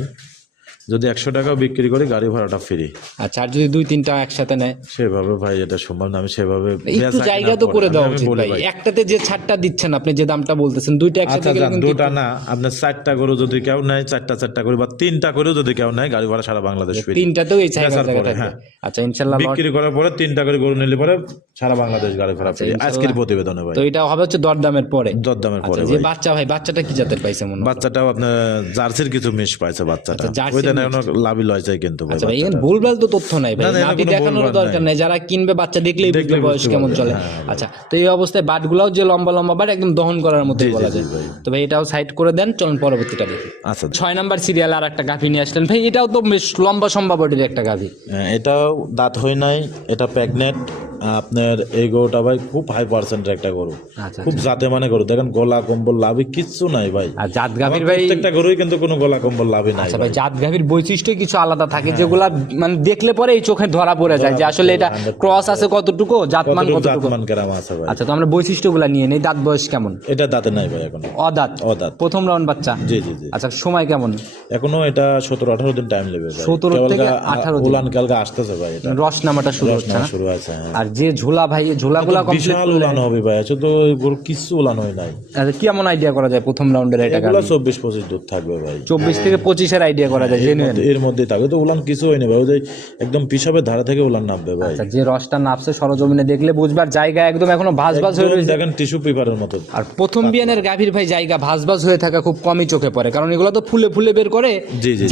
যদি একশো টাকাও বিক্রি করি গাড়ি ভাড়াটা ফ্রি আচ্ছা আর যদি দুই তিনটা একসাথে নেয়? সেভাবে ভাই এটা সম্ভব না আমি সেভাবে একটু জায়গা তো করে দেওয়া উচিত ভাই। একটাতে যে ছাড়টা দিচ্ছেন আপনি যে দামটা বলতেছেন দুইটা একসাথে আচ্ছা গেলে কিন্তু দুটা না আপনার চারটা গরু যদি কেউ নেয় চারটা চারটা করে বা তিনটা করেও যদি কেউ নেয় গাড়ি ভাড়া সারা বাংলাদেশ ফ্রি তিনটাতেও এই জায়গা বেচার জায়গা পরে, থাকবে হ্যাঁ। আচ্ছা ইনশাল্লাহ লট বিক্রি করার পরে তিনটা করে গরু নিলে পরে সারা বাংলাদেশ গাড়ি ভাড়া ফ্রি আজকের প্রতিবেদনে ভাই। তো এটা হবে হচ্ছে দরদামের পরে। দরদামের পরে আচ্ছা যে বাচ্চা ভাই বাচ্চাটা কি জাতের পাইছে মনে বাচ্চাটাও আপনার জার্সির কিছু মিস পাইছে বাচ্চাটা। আচ্ছা, কোনো লাভই লয় যায় কিন্তু আচ্ছা ভাই এখানে ভুলভাল তো তথ্য নাই ভাই। নাভি দেখানোর দরকার নাই। যারা কিনবে বাচ্চা দেখলেই বুঝবে বয়স কেমন চলে। হ্যাঁ, আচ্ছা তো এই অবস্থায় বাটগুলাও যে লম্বা লম্বা বাট একদম দহন করার মতোই বলা যায়। তো ভাই এটাও সাইড করে দেন চলুন পরবর্তীটা দেখি। আচ্ছা ছয় নাম্বার সিরিয়াল আর একটা গাভী নিয়ে আসলেন। ভাই এটাও তো বেশ লম্বা সম্ভা বডির একটা গাভী। হ্যাঁ, এটাও দাঁত হয় নাই এটা প্রেগনেন্ট। আপনার এই গরুটা ভাই খুব হাই পার্সেন্টের একটা গরু। আচ্ছা খুব জাতে মানে গরু। দেখেন গলা কম্বল লাভই কিচ্ছু নাই ভাই। আর জাত গাভীর ভাই প্রত্যেকটা গরুই কিন্তু কোনো গলা কম্বল লাভই নাই আচ্ছা ভাই। জাত গাভীর বৈশিষ্ট্য কিছু আলাদা থাকে যেগুলা মানে দেখলে পরে এই চোখে ধরা পড়ে যায় যে আসলে এটা ক্রস আছে কতটুকু জাতমান কতটুকু জাতমান কেরাম আছে ভাই। আচ্ছা তো আমরা বৈশিষ্ট্যগুলা নিয়ে নেই। দাঁত বয়স কেমন? এটা দাঁতে নাই ভাই এখন। অদাঁত? অদাঁত। প্রথম রাউন্ড বাচ্চা? জি জি জি। আচ্ছা সময় কেমন? এখনও এটা সতেরো আঠারো দিন টাইম নেবে ভাই। 17 কেবল থেকে গা- 18 দিন। উলান কালকে আসতেছে ভাই এটা। রস নামাটা শুরু হচ্ছে না? শুরু আছে হ্যাঁ। আর যে ঝোলা ভাই ঝোলাগুলা বিশাল উলান হবে ভাই শুধু ওই গরু কিচ্ছু উলান হয় নাই। আচ্ছা কেমন আইডিয়া করা যায় প্রথম রাউন্ডের এটা এগুলো চব্বিশ পঁচিশ দুধ থাকবে ভাই। চব্বিশ থেকে পঁচিশের আইডিয়া করা যায় জেনুইন এর মধ্যেই থাকবে তো উলান কিছু হয়নি ভাই ওই একদম পিসাবের ধারা থেকে উলান নামবে ভাই। আচ্ছা যে রসটা নাপছে সরজমিনে দেখলে বুঝবার জায়গা একদম এখনও ভাস ভাস হয়ে রয়েছে। দেখেন টিস্যু পেপারের মতো। আর প্রথম বিয়ানের গাভীর ভাই জায়গা ভাস ভাস হয়ে থাকা খুব কমই চোখে পড়ে কারণ এগুলো তো ফুলে ফুলে বের করে।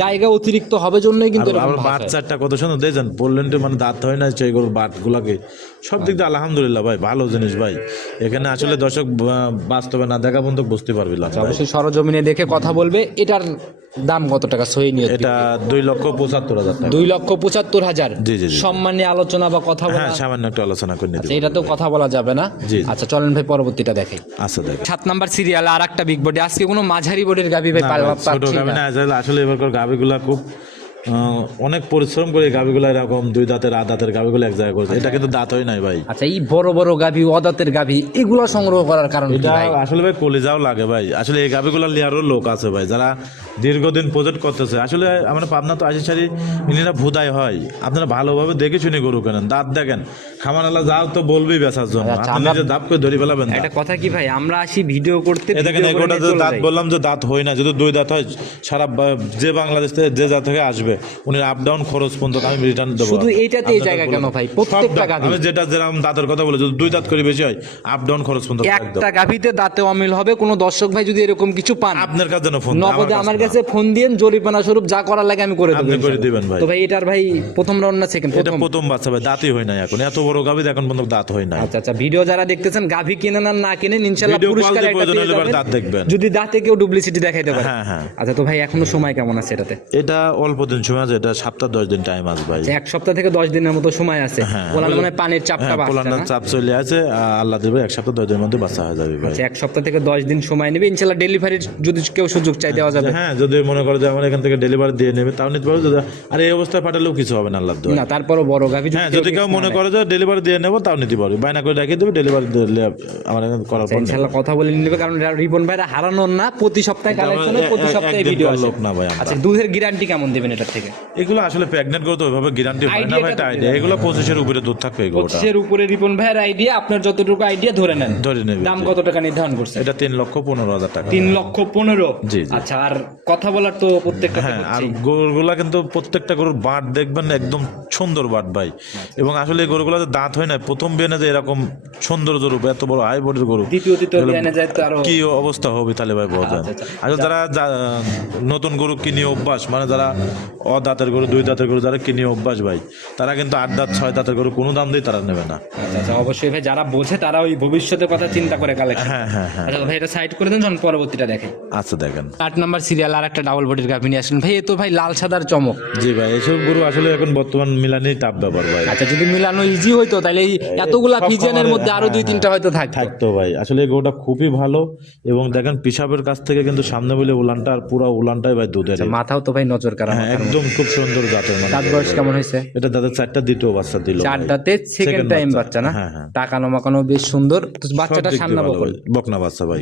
জায়গা অতিরিক্ত হবে জন্যই কিন্তু। চারটা কত সুন্দর দেখছেন বললেন তো মানে দাঁত হয় না সেই গরুর বাট গুলাকে সব দিক দিয়ে আলহামদুলিল্লাহ ভাই ভালো জিনিস ভাই। এখানে আসলে দর্শক বাস্তবে না দেখা পর্যন্ত বুঝতে পারবি না। অবশ্যই সরজমিনে দেখে কথা বলবে। এটার দাম কত টাকা? সহি নিয়ে এটা দুই লক্ষ পঁচাত্তর হাজার দুই লক্ষ পঁচাত্তর হাজার। জি, জি, জি। সম্মানে আলোচনা বা কথা বলা হ্যাঁ সামান্য একটু আলোচনা করে নিতে আচ্ছা, এটা তো কথা বলা যাবে না। জি। আচ্ছা চলেন ভাই পরবর্তীটা দেখে। আচ্ছা দেখ। সাত নাম্বার সিরিয়াল আর একটা বিগ বডি আজকে কোনো মাঝারি বডির গাবি ভাই পাল্লা আসলে এবারকার গাভিগুলা খুব অনেক পরিশ্রম করে গাভিগুলা এরকম দুই দাঁতের আধ দাঁতের গাভিগুলো এক জায়গায় করেছে। এটা কিন্তু দাঁত হয় নাই ভাই। আচ্ছা এই বড় বড় গাভি অদাতের গাভি এগুলো সংগ্রহ করার কারণ এটা ভাই? আসলে ভাই কলিজাও লাগে ভাই। আসলে এই গাভিগুলা লিয়ারও লোক আছে ভাই যারা দীর্ঘদিন প্রজেক্ট করতেছে। আসলে আমরা পাবনা তো আশি সারি ইনিরা ভুদাই হয়। আপনারা ভালোভাবে দেখে শুনে গরু কেনেন দাঁত দেখেন। খামারালা যাও তো বলবেই বেচার জন্য। আচ্ছা, আপনি নিজে দাপ করে ধরে ফেলাবেন দাঁত। একটা কথা কি ভাই আমরা আসি ভিডিও করতে দেখেন যে দাঁত বললাম যে দাঁত হয় না যদি দুই দাঁত হয় সারা যে বাংলাদেশ থেকে যে জাত থেকে আসবে। উনি আপ ডাউন খরচ পর্যন্ত আমি রিটার্ন দেবো। শুধু এইটাতে এই জায়গা কেন ভাই? প্রত্যেকটা গাভী। আমি যেটা যেরকম দাঁতের কথা বলে যদি দুই দাঁত করে বেশি হয় আপ ডাউন খরচ পর্যন্ত একটা গাভিতে দাঁতে অমিল হবে কোনো দর্শক ভাই যদি এরকম কিছু পান আপনার কাছে যেন ফোন নগদে আমার কাছে ফোন দিয়েন জরিমানা স্বরূপ যা করার লাগে আমি করে দেবো আপনি করে দিবেন ভাই। তো ভাই এটার ভাই প্রথম রাউন্ড না সেকেন্ড এটা প্রথম? বাচ্চা ভাই দাঁতই হয় না এখন। এত বড় গাভি এখন পর্যন্ত দাঁত হয় না আচ্ছা আচ্ছা ভিডিও যারা দেখতেছেন গাভি কিনেন আর না কিনেন ইনশাআল্লাহ পুরস্কার একটা পেয়ে যাবেন। দাঁত দেখবেন। যদি দাঁতে কেউ ডুপ্লিসিটি দেখাইতে পারে। হ্যাঁ হ্যাঁ। আচ্ছা তো ভাই এখনও সময় কেমন আছে এটাতে? এটা অল্প দিন সময় আছে এটা সপ্তাহ দশ দিন টাইম আছে ভাই। আচ্ছা, এক সপ্তাহ থেকে দশ দিনের মতো সময় আছে। হ্যাঁ, মানে পানির চাপটা হ্যাঁ চাপ চলে আছে আল্লাহ দেবে এক সপ্তাহ দশ দিনের মধ্যে বাচ্চা হয়ে যাবে ভাই। আচ্ছা, এক সপ্তাহ থেকে দশ দিন সময় নেবে। ইনশাল্লাহ ডেলিভারির যদি কেউ সুযোগ চাই দেওয়া যাবে। হ্যাঁ যদি মনে করো যে আমার এখান থেকে ডেলিভারি দিয়ে নেবে তাও নিতে পারো আর এই অবস্থায় পাঠালেও কিছু হবে না আল্লাহ দেবে। না তারপরও বড় গাভি হ্যাঁ যদি কেউ মনে করে যে ডেলিভারি দিয়ে নেব তাও নিতে পারবে। বায়না করে রেখে দেবে ডেলিভারি দিলে আমার করার পর ইনশাল্লাহ কথা বলে নেবে কারণ রিপন ভাইরা হারানোর না প্রতি সপ্তাহে কালেকশনে প্রতি সপ্তাহে ভিডিও লোক না ভাই আচ্ছা দুধের গ্যারান্টি কেমন দেবেন এটার থেকে। এগুলো আসলে প্রেগনেন্ট করতে ওইভাবে গ্যারান্টি হয় না ভাই আইডিয়া এগুলো পঁচিশের উপরে দুধ থাকবে এগুলোটা পঁচিশের উপরে রিপন ভাইয়ের আইডিয়া আপনার যতটুকু আইডিয়া ধরে নেন। ধরে দাম কত টাকা নির্ধারণ করছে? এটা তিন লক্ষ পনেরো হাজার টাকা। তিন লক্ষ পনেরো? জি, জি। আচ্ছা আর কথা বলার তো প্রত্যেকটা হ্যাঁ আর গরুগুলা কিন্তু প্রত্যেকটা গরুর বাট দেখবেন একদম সুন্দর বাট ভাই। এবং আসলে এই গরুগুলা যে দাঁত হয় না প্রথম বেনে যে এরকম সৌন্দর্য রূপ এত বড় হাই বডির গরু। দ্বিতীয় তৃতীয় যায় তো আরও কি অবস্থা হবে তাহলে ভাই বোঝেন আচ্ছা, আচ্ছা। আসলে যারা নতুন গরু কিনে অভ্যাস মানে যারা অ দাঁতের গরু দুই দাঁতের গরু যারা কিনে অভ্যাস ভাই তারা কিন্তু আট দাঁত ছয় দাঁতের গরু কোনো দাম দিয়ে তারা নেবে না। আচ্ছা আচ্ছা অবশ্যই ভাই যারা বোঝে তারা ওই ভবিষ্যতের কথা চিন্তা করে কালেকশন হ্যাঁ হ্যাঁ হ্যাঁ। আচ্ছা ভাই এটা সাইড করে দেন যখন পরবর্তীটা দেখেন। আচ্ছা দেখেন। আট নাম্বার সিরিয়াল আর একটা ডাবল বডির গাভি নিয়ে আসলেন ভাই এ তো ভাই লাল সাদার চমক। জি ভাই এসব গরু আসলে এখন বর্তমান মিলানি তাপ ব্যাপার ভাই। আচ্ছা যদি মিলানো ইজি হইতো তাহলে এই এতগুলা সব ফিজিয়ানের মধ্যে আরও দুই হ্যাঁ, তিনটা হয়তো থাকতো। থাকতো ভাই। আসলে এই গরুটা খুবই ভালো এবং দেখেন পিসাবের কাছ থেকে কিন্তু সামনে বলে উলানটা আর পুরো উলানটাই ভাই দুধের মাথাও তো ভাই নজর কারা হ্যাঁ একদম খুব সুন্দর জাতের মানে দাঁত বয়স কেমন হয়েছে? এটা দাদা চারটা দ্বিতীয় বাচ্চা দিল। চারটাতে সেকেন্ড টাইম বাচ্চা। বাচ্চা না? হ্যাঁ, হ্যাঁ। টাকানো মাকানো বেশ সুন্দর। বাচ্চাটা ভালো বকল। বকনা বাচ্চা ভাই।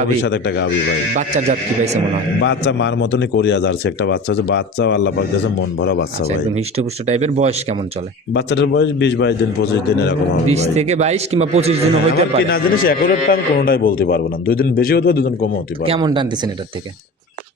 ভবিষ্যৎ একটা গাভী ভাই। বাচ্চার জাত কি পাইছে মনে হয়? বাচ্চা মার মতনই করিয়া যাচ্ছে। একটা বাচ্চা হচ্ছে বাচ্চা আল্লাহ পাক দিয়েছে মন ভরা বাচ্চা ভাই। একদম হিষ্টপুষ্ট টাইপের বয়স কেমন চলে? বাচ্চাটার বয়স বিশ বাইশ দিন পঁচিশ দিন এরকম বিশ। থেকে বাইশ কিংবা পঁচিশ দিন হইতে পারে। না জিনিস একরেরটা টান কোনোটাই বলতে পারব না। দুই দিন বেশি হতে পারে দুদিন কম হতে পারে। কেমন টানতেছেন এটার থেকে?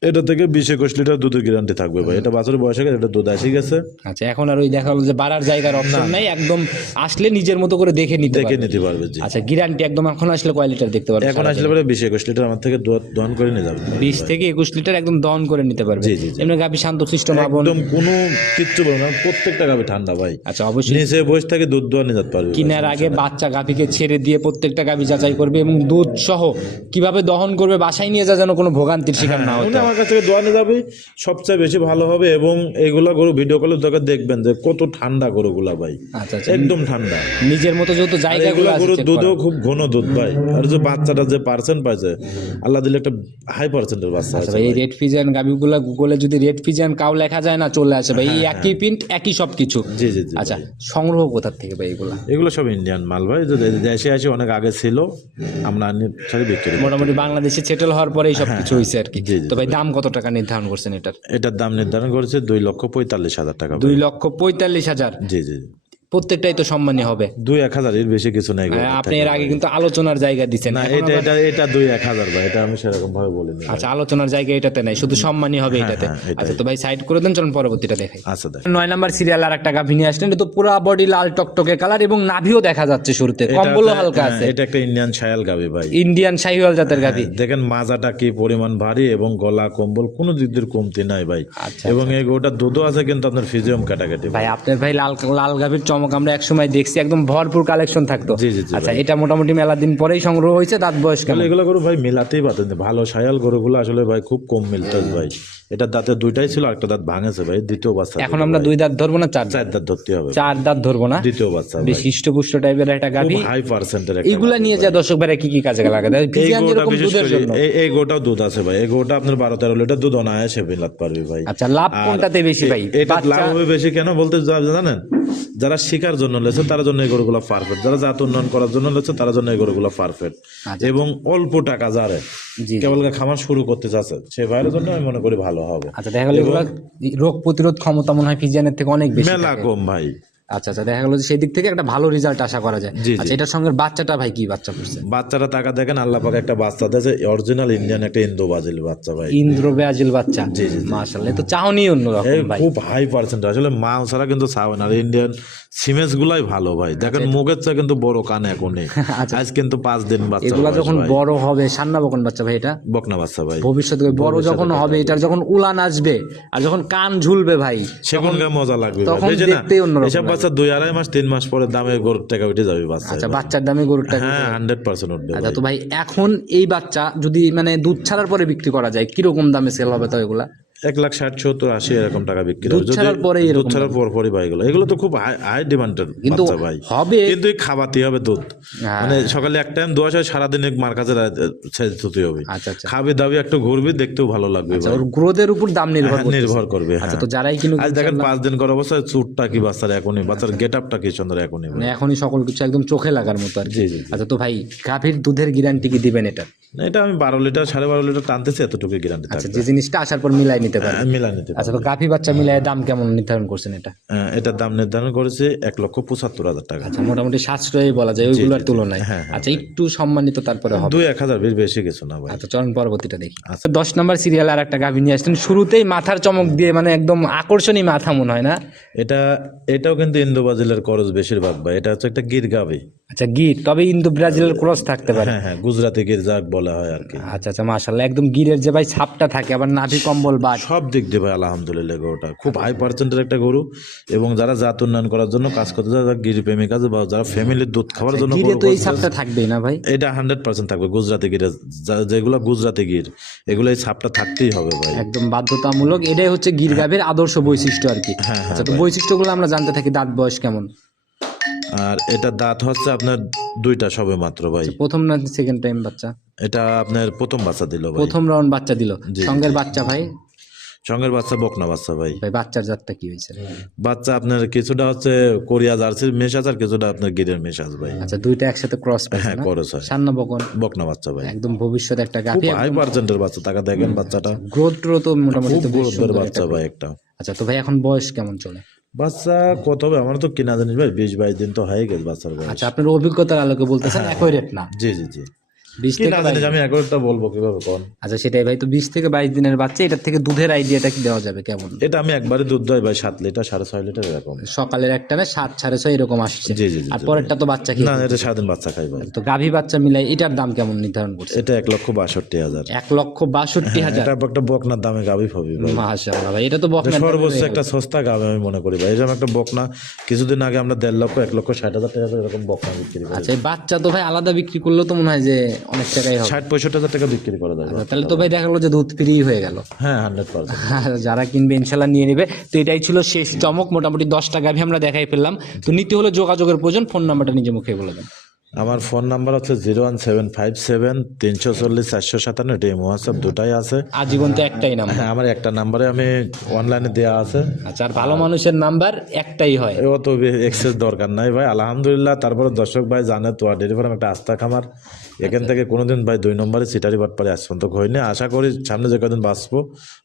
এটা থেকে বিশ একুশ লিটার দুধের গ্যারান্টি থাকবে ভাই। এটা বাছরের বয়স হয়ে গেছে এটা দুধ আসি গেছে। আচ্ছা এখন আর ওই দেখা হলো যে বাড়ার জায়গার অপশন নাই একদম আসলে নিজের মতো করে দেখে নিতে দেখে পারবে। নিতে পারবে জি। আচ্ছা গ্যারান্টি একদম এখন আসলে কয় লিটার দেখতে পারবে এখন আসলে পরে বিশ একুশ লিটার আমার থেকে দহন করে নিয়ে যাবে। বিশ থেকে একুশ লিটার একদম দহন করে নিতে পারবে। জি, জি। এমনি গাভী শান্ত সৃষ্ট একদম কোনো কিচ্ছু বলব না প্রত্যেকটা গাভি ঠান্ডা ভাই। আচ্ছা অবশ্যই। নিচে বসে থেকে দুধ দোয়া নিয়ে যেতে পারবে। কিনার আগে বাচ্চা গাভীকে ছেড়ে দিয়ে প্রত্যেকটা গাভী যাচাই করবে এবং দুধ সহ কীভাবে দহন করবে বাসায় নিয়ে যা যেন কোনো ভোগান্তির শিকার না উনি হতো আমার কাছ থেকে দোয়া নিয়ে যাবে সবচেয়ে বেশি ভালো হবে এবং এইগুলা গরু ভিডিও কলের দরকার দেখবেন যে কত ঠান্ডা গরুগুলা ভাই। আচ্ছা আচ্ছা। একদম ঠান্ডা। নিজের মতো যেহেতু আর জায়গাগুলো গরুর দুধও খুব ঘন দুধ ভাই। আর যে বাচ্চাটা যে পার্সেন্ট পাইছে আল্লাহ দিলে একটা হাই পার্সেন্টের বাচ্চা আচ্ছা আছে এই রেড ফিজিয়ান গাভিগুলো গুগলে যদি রেড ফিজিয়ান কাউ লেখা যায় না চলে আসে ভাই। এই একই প্রিন্ট একই সবকিছু। হ্যাঁ, জি জি জি। আচ্ছা সংগ্রহ কোথা থেকে ভাই এগুলা? এগুলো সব ইন্ডিয়ান মাল ভাই যে দেশে আসে অনেক আগে ছিল। আমরা বিক্রি করি। মোটামুটি বাংলাদেশে সেটেল হওয়ার পরেই সবকিছু হয়েছে আর কি। হ্যাঁ। তো ভাই দাম কত টাকা নির্ধারণ করছেন এটার? এটার দাম নির্ধারণ করেছে দুই লক্ষ পঁয়তাল্লিশ হাজার টাকা দুই লক্ষ পঁয়তাল্লিশ হাজার। জি জি। প্রত্যেকটাই তো সম্মানী হবে। দুই এক হাজার এর বেশি কিছু নাই হ্যাঁ, আপনি এর আগে কিন্তু আলোচনার জায়গা দিচ্ছেন না এটা এটা এটা দুই এক হাজার ভাই এটা আমি সেরকম ভাবে বলিনি। আচ্ছা আলোচনার জায়গা এটাতে নাই শুধু সম্মানী হবে এটাতে। হ্যাঁ, আচ্ছা তো ভাই সাইড করে দেন চলুন পরবর্তীটা দেখাই। আচ্ছা দেখ। নয় নাম্বার সিরিয়াল আর একটা গাভী নিয়ে আসলেন এটা তো পুরা বডি লাল টকটকে কালার এবং নাভিও দেখা যাচ্ছে শুরুতে। এটা কম্বলও হালকা হ্যাঁ, আছে এটা একটা ইন্ডিয়ান ছায়াল গাবি ভাই। ইন্ডিয়ান শাহিওয়াল জাতের গাভী। দেখেন মাজাটা কি পরিমাণ ভারী এবং গলা কম্বল কোনো দিক দিয়ে কমতি নাই ভাই। আচ্ছা, এবং এই গোটা দুধও আছে কিন্তু আপনার ফিজিয়াম কাটাকাটি ভাই আপনার ভাই লাল লাল গাভীর চমক চমক আমরা একসময় দেখছি একদম ভরপুর কালেকশন থাকতো। আচ্ছা এটা মোটামুটি মেলা দিন পরেই সংগ্রহ হয়েছে দাঁত বয়স এগুলো গরু ভাই মেলাতেই পাতেন ভালো সায়াল গরুগুলো আসলে ভাই খুব কম মিলতে ভাই। এটা দাঁতে দুইটাই ছিল একটা দাঁত ভাঙেছে ভাই দ্বিতীয় বাচ্চা এখন আমরা দুই দাঁত ধরবো না চার চার দাঁত ধরতে হবে। চার দাঁত ধরবো না? দ্বিতীয় বাচ্চা বেশ হৃষ্টপুষ্ট টাইপের একটা গাভী। হাই পার্সেন্টের এইগুলা নিয়ে যায় দর্শক ভাইরা কি কি কাজে লাগা দেয় এই গোটা দুধ আছে ভাই এই গোটা আপনার বারো তেরো লিটার দুধ অনায়াসে মিলাতে পারবে ভাই। আচ্ছা লাভ কোনটাতে বেশি ভাই? এটা লাভ হবে বেশি কেন বলতে যা- জানেন? যারা শিকার জন্য লেছে তার জন্য এই গরুগুলো পারফেক্ট যারা জাত উন্নয়ন করার জন্য লেছে তার জন্য এই গরুগুলো পারফেক্ট আচ্ছা। এবং অল্প টাকা যারে কেবল খামার শুরু করতে চাচ্ছে সে ভাইয়ের জন্য আমি মনে করি ভালো হবে। আচ্ছা দেখা গেল রোগ প্রতিরোধ ক্ষমতা মনে হয় ফিজিয়ানের থেকে অনেক বেশি মেলা কম ভাই। আচ্ছা আচ্ছা দেখা গেল যে সেই দিক থেকে একটা ভালো রেজাল্ট আশা করা যায়। আচ্ছা এটার সঙ্গে বাচ্চাটা ভাই কি বাচ্চা করছে? বাচ্চারা টাকা দেখেন আল্লাহ পাকে একটা বাচ্চা দিয়েছে অরিজিনাল ইন্ডিয়ান একটা ইন্দো বাচ্চা ভাই। ইন্দ্র ব্রাজিল বাচ্চা? জি, জি। মাশাআল্লাহ তো চাহনি অন্যরকম এই ভাই। খুব হাই পার্সেন্ট আসলে মা ছাড়া কিন্তু ইন্ডিয়ান সিমেন্স গুলাই ভালো ভাই। দেখেন মুখের চেয়ে কিন্তু বড় কান এখনই আচ্ছা। আজ কিন্তু পাঁচ দিন বাচ্চা এগুলা যখন বড় হবে সান্না বকন বাচ্চা ভাই এটা? বকনা বাচ্চা ভাই। ভবিষ্যতে বড় যখন হবে এটার যখন উলান আসবে আর যখন কান ঝুলবে ভাই সেখন মজা লাগবে তখন দেখতেই অন্যরকম বাচ্চা দুই আড়াই মাস তিন মাস পরে দামে গরুর টাকা উঠে যাবে বাচ্চা আচ্ছা বাচ্চার দামে গরুর হ্যাঁ হান্ড্রেড পার্সেন্ট উঠবে আচ্ছা। তো ভাই এখন এই বাচ্চা যদি মানে দুধ ছাড়ার পরে বিক্রি করা যায় কীরকম দামে সেল হবে তো এগুলা? এক লাখ ষাট সত্তর আশি এরকম টাকা বিক্রি দুধ ছাড়ার পরেই দুধ ছাড়ার পর পরই ভাই এগুলো। এগুলো তো খুব হাই ডিমান্ডের কিন্তু ভাই। হবে কিন্তু খাওয়াতে হবে দুধ। হ্যাঁ। মানে সকালে এক টাইম দোয়া হয় সারাদিন এক মার কাছে ছেড়ে দিতে হবে। আচ্ছা আচ্ছা। দাবি একটু ঘুরবে দেখতেও ভালো লাগবে। ওর গ্রোথের উপর দাম নির্ভর হ্যাঁ, নির্ভর করবে আচ্ছা হ্যাঁ। তো যারাই কিনুক আজ দেখেন পাঁচ দিন করার অবস্থায় চুটটা কি বাচ্চার এখনই বাচ্চার গেট আপটা কি সুন্দর এখনই। মানে এখনই সকল কিছু একদম চোখে লাগার মতো আর জি জি জি। আচ্ছা তো ভাই গাভীর দুধের গ্যারান্টি কি দিবেন এটা? না, এটা আমি বারো লিটার সাড়ে বারো লিটার টানতেছি এতটুকু গ্যারান্টি আচ্ছা যে জিনিসটা আসার পর মিলাই নিতে পারে হ্যাঁ, মিলা নিতে পারব। আচ্ছা গাভী বাচ্চা মিলাই দাম কেমন নির্ধারণ করছেন এটা? হ্যাঁ, এটার দাম নির্ধারণ করেছে এক লক্ষ পঁচাত্তর হাজার টাকা। আচ্ছা মোটামুটি সাশ্রয়ী বলা যায় ওইগুলোর তুলনায়। হ্যাঁ, হ্যাঁ, আচ্ছা একটু সম্মানিত তারপরে হবে। দুই এক হাজার বেশ বেশি কিছু না ভাই। আচ্ছা চরণ পরবর্তীটা দেখি। আচ্ছা। দশ নম্বর সিরিয়াল আর একটা গাভী নিয়ে আসছেন। শুরুতেই মাথার চমক দিয়ে মানে একদম আকর্ষণীয় মাথা মনে হয় না? এটা এটাও কিন্তু ইন্দো বাজিলের খরচ বেশিরভাগ ভাই। এটা হচ্ছে একটা গির গাবি আচ্ছা গির তবে ইন্দো ব্রাজিলের ক্রস থাকতে পারে। হ্যাঁ হ্যাঁ গুজরাটি গির যাক বলা হয় আর কি। আচ্ছা আচ্ছা মাশাল্লাহ একদম গিরের যে ভাই ছাপটা থাকে আবার নাভি কম্বল বা সব দিক দিয়ে ভাই আলহামদুলিল্লাহ গরুটা খুব হাই পার্সেন্টের একটা গরু এবং যারা জাত উন্নয়ন করার জন্য কাজ করতে যায় যারা গিরি প্রেমিক আছে বা যারা ফ্যামিলির দুধ খাওয়ার জন্য গিরে তো এই ছাপটা থাকবেই না ভাই? এটা হান্ড্রেড পার্সেন্ট থাকবে গুজরাটি গিরে। যেগুলো গুজরাতে গির এগুলো এই ছাপটা থাকতেই হবে ভাই। একদম বাধ্যতামূলক এটাই হচ্ছে গির গাভীর আদর্শ বৈশিষ্ট্য আর কি। হ্যাঁ, হ্যাঁ, আচ্ছা তো বৈশিষ্ট্যগুলো আমরা জানতে থাকি দাঁত বয়স কেমন? আর এটা দাঁত হচ্ছে আপনার দুইটা সবে মাত্র ভাই। প্রথম না সেকেন্ড টাইম বাচ্চা? এটা আপনার প্রথম বাচ্চা দিল ভাই। প্রথম রাউন্ড বাচ্চা দিল। সঙ্গের বাচ্চা ভাই? সঙ্গের বাচ্চা বকনা বাচ্চা ভাই। ভাই বাচ্চার জাতটা কি হয়েছে? বাচ্চা আপনার কিছুটা হচ্ছে কোরিয়া জার্সির মেশাজ আর কিছুটা আপনার গিরের মেশাজ ভাই। আচ্ছা দুইটা একসাথে ক্রস হ্যাঁ ক্রস হয়। সান্না বকন। বকনা বাচ্চা ভাই। একদম ভবিষ্যৎ একটা গাভী হাই পার্সেন্টের বাচ্চা টাকা দেখেন বাচ্চাটা। গ্রোথ তো মোটামুটি খুব তো সুন্দর বাচ্চা ভাই একটা। আচ্ছা তো ভাই এখন বয়স কেমন চলে? বাচ্চা কত হবে? আমার তো কেনা জানিস ভাই বিশ বাইশ দিন তো হয়ে গেছে বাচ্চার বয়স। আচ্ছা আপনার অভিজ্ঞতার আলোকে বলতেছেন একই রেট না। জি জি জি। বিশ থেকে আমি একটা বলব কীভাবে কোন। আচ্ছা সেটাই ভাই তো বিশ থেকে বাইশ দিনের বাচ্চা এটার থেকে দুধের আইডিয়াটা কি দেওয়া যাবে কেমন? এটা আমি একবারে দুধ দেয় ভাই সাত লিটার সাড়ে ছয় লিটার এরকম। সকালের একটা না সাত সাড়ে ছয় এরকম আসছে। জি জি জি আর পরেরটা তো বাচ্চা কি না এটা সারাদিন বাচ্চা খাই ভাই। তো গাভী বাচ্চা মিলাই এটার দাম কেমন নির্ধারণ করছে? এটা এক লক্ষ বাষট্টি হাজার। এক লক্ষ বাষট্টি হাজার? এটা একটা বকনার দামে মাশাআল্লাহ ভাই এটা তো বকনা সর্বোচ্চ একটা সস্তা গাবে আমি মনে করি ভাই। এরকম একটা বকনা কিছুদিন আগে আমরা দেড় লক্ষ এক লক্ষ ষাট হাজার টাকা এরকম বকনা বিক্রি করি আচ্ছা বাচ্চা তো ভাই আলাদা বিক্রি করলেও তো মনে হয় যে অনেক টাকাই হবে। ষাট পঁয়ষট্টি হাজার টাকা বিক্রি করা যাবে আচ্ছা, তাহলে তো ভাই দেখা গেলো যে দুধ ফ্রি হয়ে গেল। হ্যাঁ হান্ড্রেড পার্সেন্ট যারা কিনবে ইনশাল্লাহ নিয়ে নেবে। তো এটাই ছিল শেষ চমক মোটামুটি দশটা গাভী আমরা দেখাই ফেললাম। তো নিতে হলে যোগাযোগের প্রয়োজন ফোন নাম্বারটা নিজে মুখে বলে দেন। আমার ফোন নাম্বার হচ্ছে zero one seven five seven তিনশো চল্লিশ চারশো সাতান্ন এটি হোয়াটসঅ্যাপ দুটাই আছে। আজীবন তো একটাই নাম্বার। হ্যাঁ আমার একটা নাম্বারে আমি অনলাইনে দেওয়া আছে। আচ্ছা আর ভালো মানুষের নাম্বার একটাই হয়। এ অত এক্সেস দরকার নাই ভাই আলহামদুলিল্লাহ। তারপরে দর্শক ভাই জানে তো আর ডেলিভারি একটা আস্থা খামার। এখান থেকে কোনোদিন ভাই দুই নম্বরে সিটারি বাটপারে পর্যন্ত হয়নি আশা করি সামনে যে কদিন বাঁচবো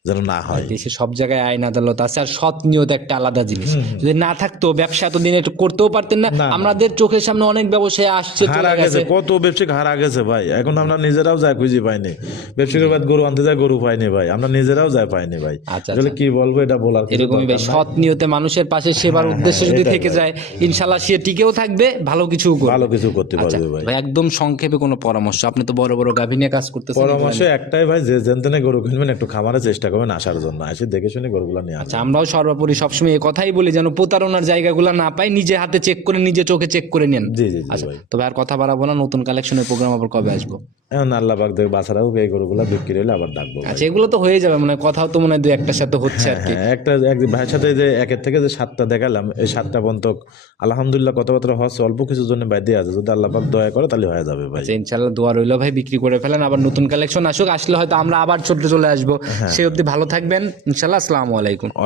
যেন না হয় দেশে সব জায়গায় আইন আদালত আছে আর সৎ নিয়ত একটা আলাদা জিনিস। যদি না থাকতো ব্যবসা এতদিন একটু করতেও পারতেন না। আমাদের চোখের সামনে অনেক ব্যবসায়ী আসছে হারা গেছে কত ব্যবসায়িক হারা গেছে ভাই। এখন আমরা নিজেরাও যায় খুঁজে পাইনি। ব্যবসায়িকের বাদ গরু আনতে যায় গরু পাইনি ভাই। আমরা নিজেরাও যায় পাইনি ভাই। আচ্ছা, আসলে কি বলব এটা বলার এরকমই ভাই সৎ নিয়তে মানুষের পাশে সেবার উদ্দেশ্যে যদি থেকে যায় ইনশাল্লাহ সে টিকেও থাকবে ভালো কিছু ভালো কিছু করতে আচ্ছা, পারবে ভাই একদম সংক্ষেপে কোনো পরামর্শ। আপনি তো বড় বড় গাভী নিয়ে কাজ করতেছেন পরামর্শ একটাই ভাই যে যেন গরু কিনবেন একটু খামারের চেষ্টা করবেন আসার জন্য। এসে দেখে শুনে গরুগুলো নিয়ে আচ্ছা আমরাও সর্বোপরি সবসময় এই কথাই বলি যেন প্রতারণার জায়গাগুলো না পাই নিজে হাতে চেক করে নিজে চোখে চেক করে নেন। জি জি আচ্ছা তবে আর কথা বাড়াবো না নতুন কালেকশনের প্রোগ্রাম আবার কবে আসব? এখন আল্লাহ পাক দেখ বাছারাও এই গরুগুলো বিক্রি হলে আবার ডাকবো আচ্ছা এগুলো তো হয়ে যাবে মানে কথাও তো মনে হয় দু একটার সাথে হচ্ছে আর কি। হ্যাঁ একটা এক ভাইয়ের সাথে যে একের থেকে যে সাতটা দেখালাম এই সাতটা পর্যন্ত আলহামদুলিল্লাহ কথাবার্তা হচ্ছে অল্প কিছুর জন্য বাইরে আছে। যদি আল্লাহ পাক দয়া করে তাহলে হয়ে যাবে ভাই। আচ্ছা ইনশাল্লাহ দোয়া রইল ভাই বিক্রি করে ফেলেন আবার নতুন কালেকশন আসুক আসলে হয়তো আমরা আবার ছোট চলে আসব। সে সেই অবধি ভালো থাকবেন ইনশাল্লাহ আসসালামু আলাইকুম।